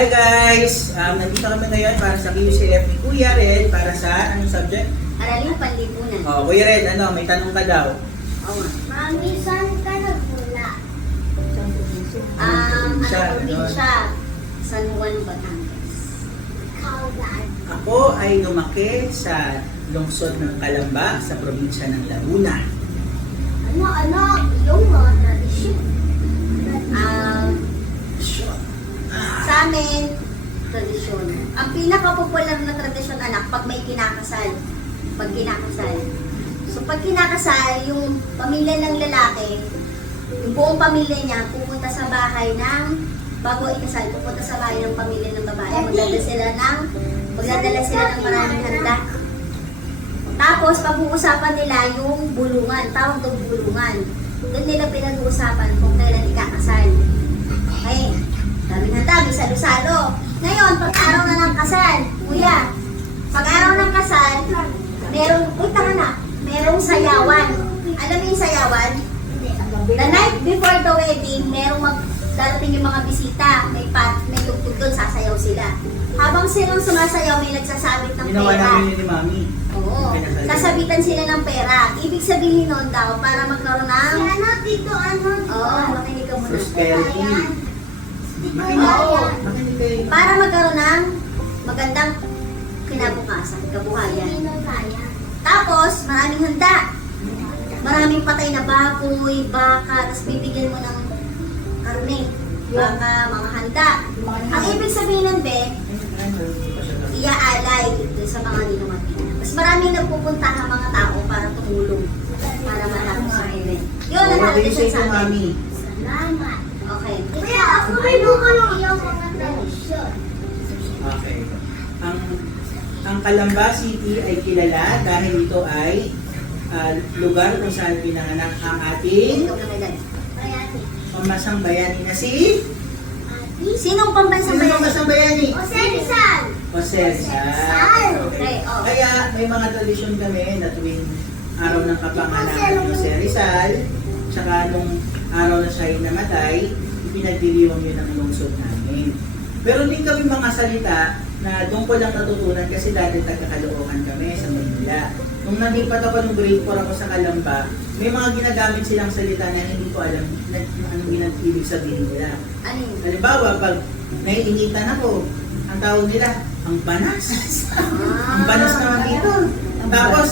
Hi guys! Nandito kami ngayon para sa QCF ni Kuya Red para sa anong subject? Aralin panlipunan. Oh, Kuya Red, may tanong ka daw. Oo. Mami, saan ka nagmula? Probinsya, San Juan, Batangas. Kaulan. Ako ay lumaki sa lungsod ng Calamba sa probinsya ng Laguna. Ano, yung mga tradisyon. Sa amin, tradisyon. Ang pinaka-popular na tradisyon, anak, pag may kinakasal. Pag kinakasal. So, pag kinakasal, yung pamilya ng lalaki, yung buong pamilya niya, pupunta sa bahay ng, bago ikasal, pupunta sa bahay ng pamilya ng babae. Magdadala sila ng maraming handa. Tapos, pag-uusapan nila yung bulungan, tawag doon bulungan. Doon nila pinag-uusapan kung kailan ikakasal. Okay. Daming handa, may salo-salo. Ngayon, pag araw na ng kasal, kuya, pag araw ng kasal, merong sayawan. Alam mo yung sayawan? The night before the wedding, darating yung mga bisita, may tugtog doon, sasayaw sila. Habang silang sumasayaw, may nagsasabit ng Ginawa Ah. pera. namin ni Mami. Oo. Sasabitan sila ng pera. Ibig sabihin nun daw, para magkaroon ng... Dito, Oo, makinig ka muna. Prosperity. Oo. Makinig kayo. Para magkaroon ng magandang kinabukasan, kabuhayan. Sino kaya? Tapos, maraming handa. Maraming patay na baboy, baka, tapos bibigyan mo ng karne, baka, mga handa. Ang ibig sabihin nun, be, iaalay dito sa mga ninumating. Mas maraming nagpupunta ng mga tao para tumulong, para matapos sa event. Yun ang What do you tradisyon say sa to amin. Mami? Salamat. Okay. Kaya ako may buka ng iyong mga tradisyon. Okay. Ang Calamba City ay kilala dahil ito ay lugar kung saan pinanganak ang ating Ito kami lang. pamasang bayani na si Sinong pambansang Sino ang bayan? pamasang bayani? Jose Rizal. Jose Rizal. Okay, oh. Kaya may mga tradisyon kami na tuwing araw ng kapanganakan ni Jose Rizal, tsaka nung araw na siya ay namatay, ipinagdiriwang yun ang lungsod namin. Pero din kami mga salita na doon ko lang natutunan kasi dati taga-Caloocan kami sa Manila. Nung nalipat ako ng grade 4 ako sa Calamba, may mga ginagamit silang salita na hindi ko alam na anong ibig sabihin nila. Ano yun? Halimbawa, pag naiinitan ako, ang tawag nila, ang banas. Ang banas naman dito. Tapos,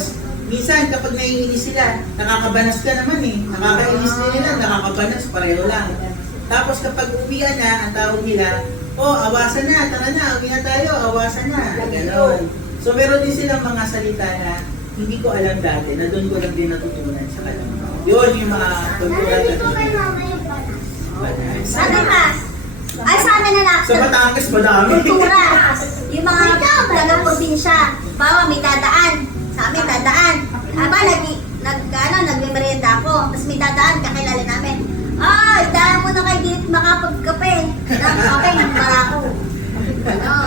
minsan kapag naiinis sila, nakakabanas ka naman eh. Nakakainis din nila, nakakabanas, pareho lang. Tapos kapag uwian na, ang tawag nila, awasan na, tara na, uwi na tayo, awasan na. Ganon. So meron din silang mga salita na hindi ko alam dati, na doon ko lang din natutunan sa Calamba. Yun yung mga kultural Nandito kay na mama yung banas. banas. Sana ka? Ay, sana na lang. Sa Batangas, madami. Kultura. Yung mga taga-probinsya. Bawa, may dadaan. Sa amin, dadaan. Aba, nagme-merienda ako. Tapos may dadaan, kakilala namin. Ay, daan mo na kay Dinit makapagkape. Ng kape ng barako.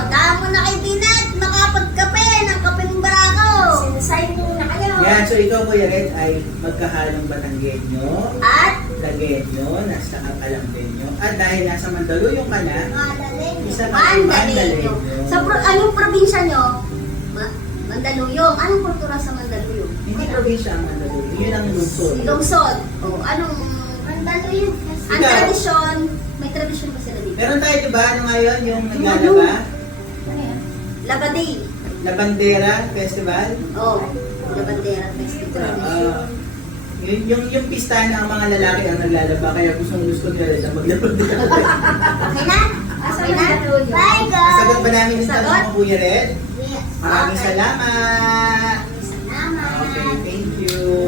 Daan mo na kay Dinit makapagkape ng kape ng barako. Sinasign mo na kayo. Yan, so ikaw Kuya Red ay magkahalong Batanggenyo, At, Lagenyo, nasa Calambenyo, at dahil nasa Mandaluyong ka na, Madaling. isa ka ng Mandaluyong. Anong probinsya nyo? Mandaluyong. Anong kultura sa Mandaluyong? Hindi probinsya ang Mandaluyong, yun ang lungsod. Lungsod. Anong... Mandaluyong. Ang Ikaw? tradisyon, may tradisyon ba sila dito? Meron tayo diba, ano ngayon, yung naglalaba? Labaday. La Bandera Festival? Oh, Labandera Festival. Yung pista na ang mga lalaki ang naglalaba, kaya gusto nila na maglabandera. Okay na? Okay na? Bye, guys. Sagot ba namin yung Sagot? tanong mo, Kuya Red? Yes. Maraming Okay. salamat! Salamat. Okay, thank you.